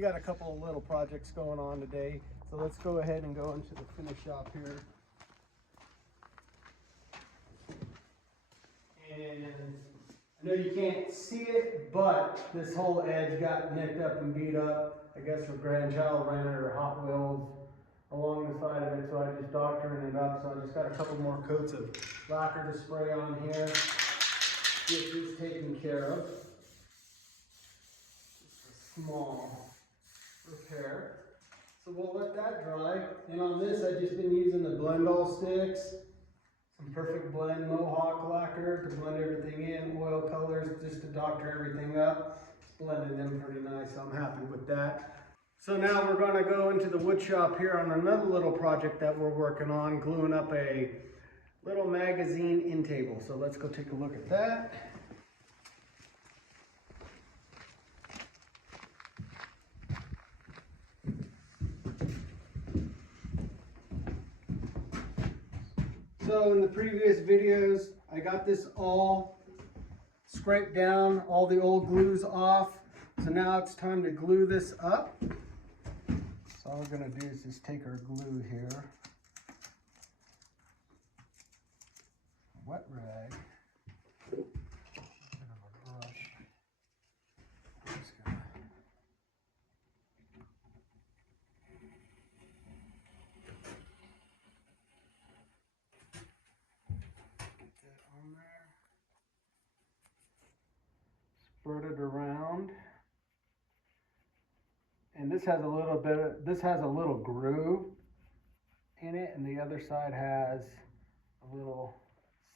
we got a couple of little projects going on today. So let's go ahead and go into the finish shop here. And I know you can't see it, but this whole edge got nicked up and beat up. I guess her grandchild ran her Hot Wheels along the side of it, so I just doctored it up. So I just got a couple more coats of lacquer to spray on here. Get this taken care of. Just a small repair. So we'll let that dry. And on this, I've just been using the blend all sticks. Some Perfect Blend Mohawk lacquer to blend everything in, oil colors just to doctor everything up. It's blended in pretty nice, so I'm happy with that. So now we're going to go into the wood shop here on another little project that we're working on, gluing up a little magazine end table. So let's go take a look at that. So in the previous videos, I got this all scraped down, all the old glues off. So now it's time to glue this up. So all we're gonna do is just take our glue here, wet rag, a bit of a brush. Just gonna on there, spread it around, and this has a little groove in it, and the other side has a little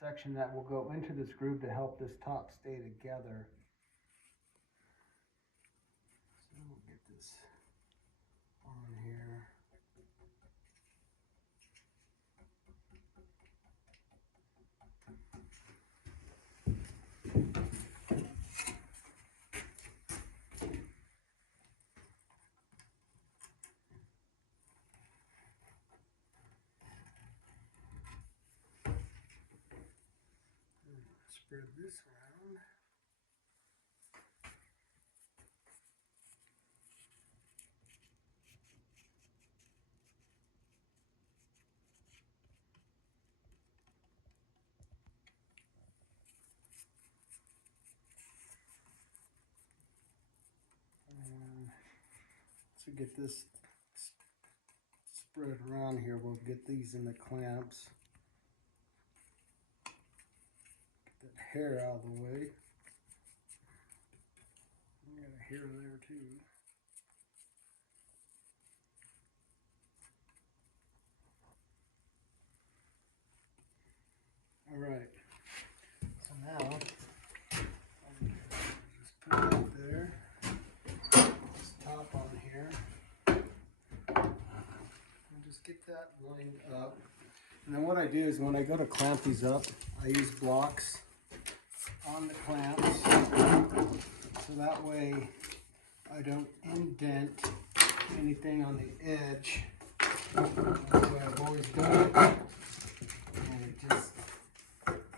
section that will go into this groove to help this top stay together. So we'll get this on here. Spread this around. And to get this spread around here, we'll get these in the clamps. Get that hair out of the way. We got a hair there too. All right. So now just put it up there. This top on here. And just get that lined up. And then what I do is when I go to clamp these up, I use blocks on the clamps, so that way I don't indent anything on the edge. That's the way I've always done it, and it just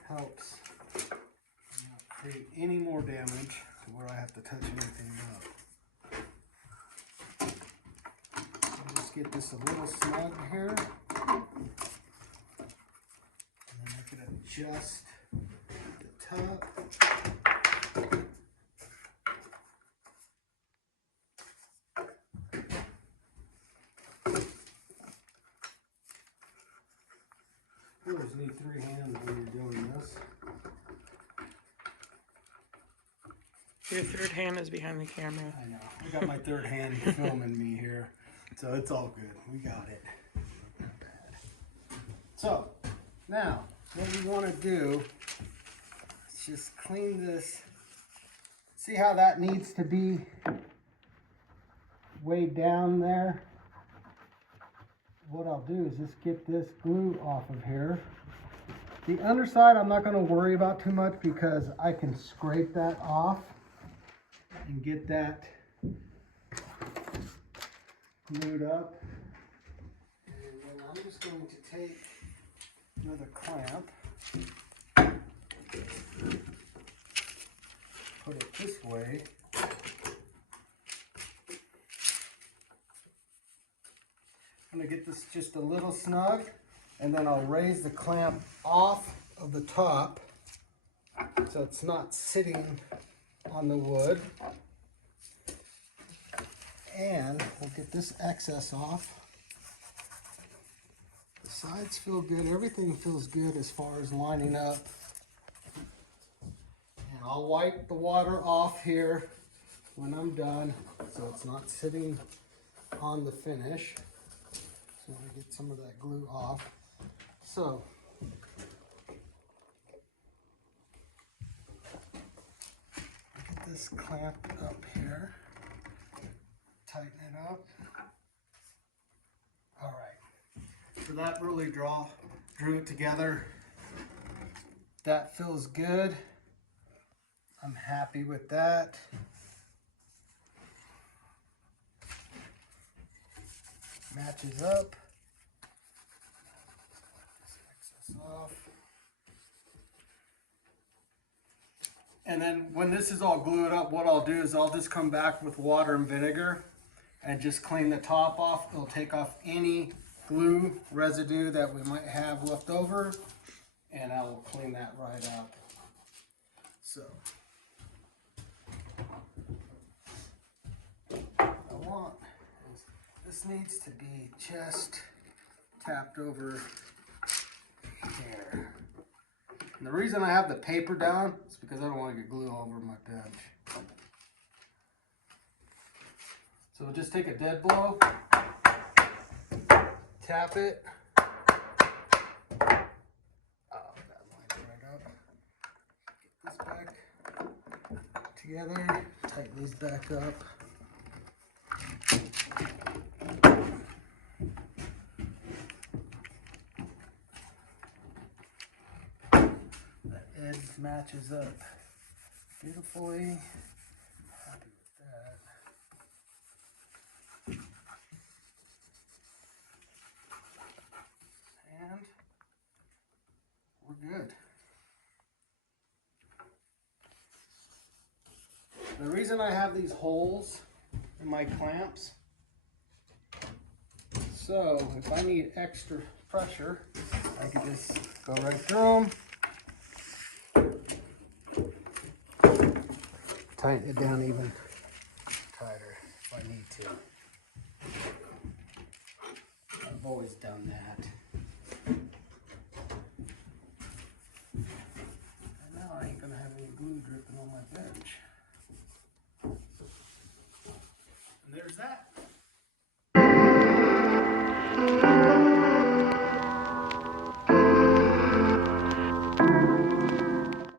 helps not create any more damage to where I have to touch anything up. So just get this a little snug here, and then I can adjust the top. You always need 3 hands when you're doing this. Your third hand is behind the camera. I know. I got my third hand filming me here, so it's all good. We got it. Not bad. So now what we want to do is just clean this. See how that needs to be way down there? What I'll do is just get this glue off of here. The underside I'm not going to worry about too much because I can scrape that off and get that glued up. And then I'm just going to take another clamp, put it this way, needs just a little snug, and then I'll raise the clamp off of the top so it's not sitting on the wood. And we'll get this excess off. The sides feel good, everything feels good as far as lining up. And I'll wipe the water off here when I'm done so it's not sitting on the finish. So I get some of that glue off. So get this clamped up here. Tighten it up. All right. So that really drew it together. That feels good. I'm happy with that. Matches up. This excess off. And then when this is all glued up, what I'll do is I'll just come back with water and vinegar and just clean the top off. It'll take off any glue residue that we might have left over, and I will clean that right up. So what I want is this needs to be just tapped over here. And the reason I have the paper down is because I don't want to get glue all over my bench. So we'll just take a dead blow, tap it. Oh, that lines right up. Get this back together, tighten these back up. That edge matches up beautifully. Happy with that. And we're good. The reason I have these holes in my clamps, so if I need extra pressure, I can just go right through them. Tighten it down even tighter if I need to. I've always done that. And now I ain't gonna have any glue dripping on my bench. And there's that.